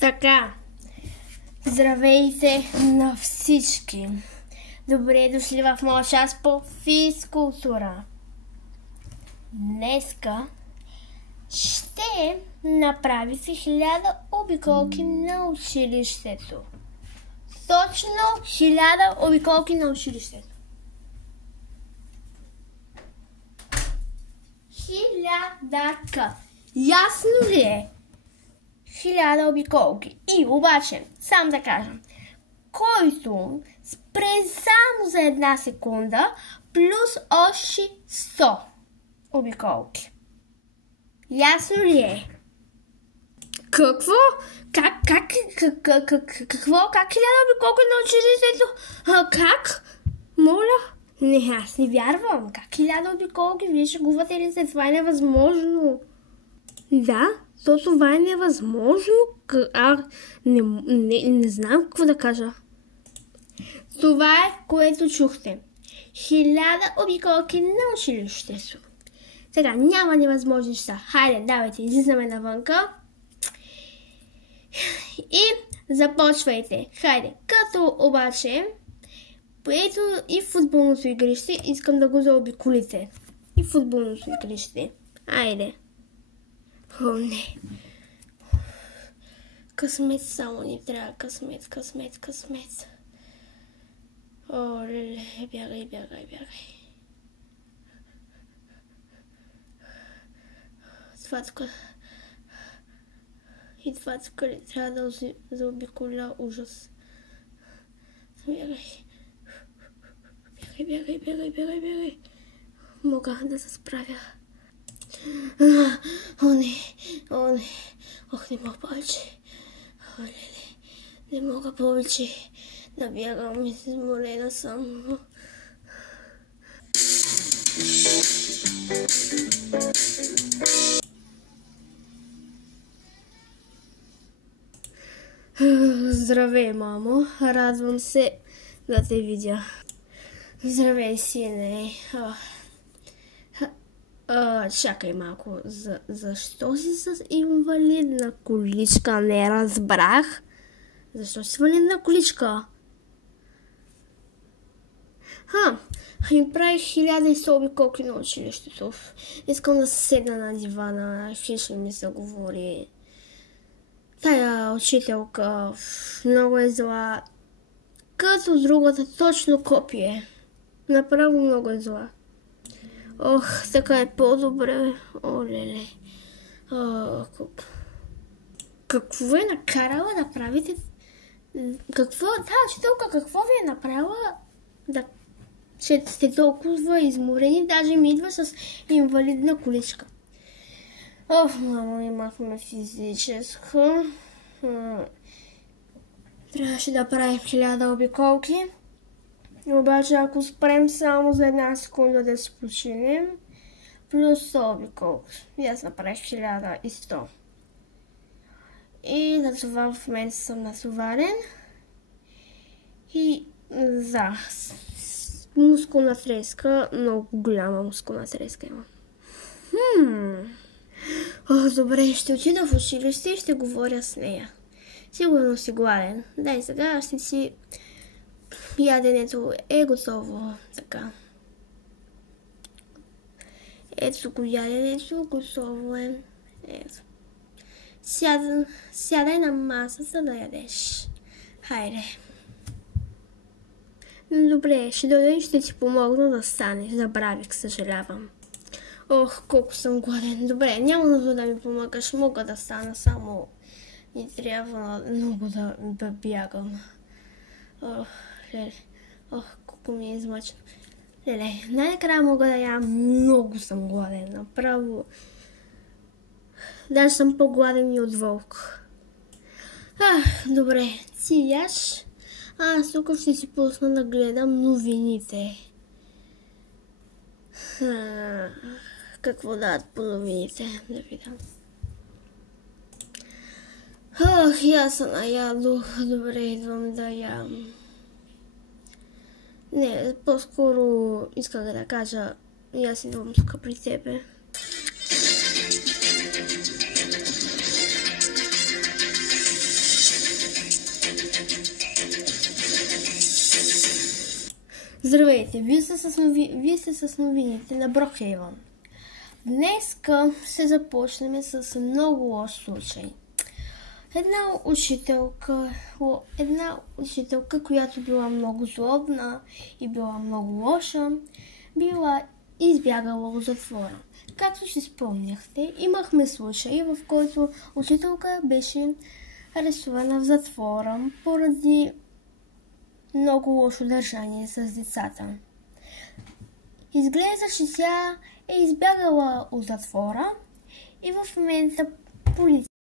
Така, здравейте на всички! Добре дошли в моя част по физкултура. Днеска ще направите 1000 обиколки на училището. Точно 1000 обиколки на училището. 1000. Ясно ли е? 1000 обиколки. И обаче, сам да кажа, който спре само за една секунда, плюс още 100 обиколки. Ясно ли е? Какво? Как 1000 обиколки на училището? Как? Моля? Не, аз не вярвам. Как 1000 обиколки? Вие шегувате ли се? Това е невъзможно. Да, това е невъзможно. Не знам какво да кажа. Това е, което чухте. 1000 обиколки на училището. Сега, няма невъзможни неща. Хайде, давайте, излизаме навънка. И започвайте. Хайде, като обаче, ето и футболното игрище, искам да го заобиколите. И футболното игрище. Айде. О, не. Късмет само ни трябва. Късмет. О, леле, бягай. Това тук ли трябва да заобиколя? Ужас. Бягай. Мога да се справя. О, не. Ох, не мога повече. О, леле, не мога повече да бягам. Изморена съм. Здравей, мамо. Радвам се да те видя. Здравей, сине. Чакай малко. Защо си с инвалидна количка? Не разбрах. Защо си с инвалидна количка? Ми правих 1100 обиколки на училището. Искам да седна на дивана. Хищно ми се говори. Тая учителка много е зла. Като другата точно копие. Направо много е зла. Ох, така е по-добре. О, леле. Какво ви е накарала да правите? Учителка, какво ви е направила че сте толкова изморени? Даже ми идва с инвалидна количка. Мамо, имахме физическа. Трябваше да правим 1000 обиколки. Обаче, ако спрем само за една секунда да си починем, плюс 100 обиколки. И аз направих 1100. И за това в момента съм натоварен. И мускулна треска, много голяма мускулна треска има. Добре, ще отида в училище и ще говоря с нея. Сигурно си гладен. Дай сега, ще си... Яденето е готово. Така. Ето го яденето, готово е. Ето. Сядай на масата да ядеш. Хайде. Добре, ще дойда и ще ти помогна да станеш. Забравих, съжалявам. Ох, колко съм гладен. Добре, няма нужда да ми помагаш. Мога да стана, само ми трябва много да бягам. Колко ми е измъчно. Леле, най-накрая мога да ям. Много съм гладен. Направо. Даже съм по-гладен и от вълк. Добре, ти яш. Аз тук ще си пусна да гледам новините. Какво дадат по новините? Да видам. Я се наядох. Добре, идвам да ям. Не, по-скоро исках да кажа, и аз идвам тук при тебе. Здравейте, вие сте с новините на Брокхейвън. Днес ще започнем с много лош случай. Една учителка, която била много злобна и била много лоша, била избягала от затвора. Както си спомняхте, имахме случай, в който учителка беше арестувана в затвора поради много лошо държание с децата. Изглежда, че тя е избягала от затвора и в момента полицията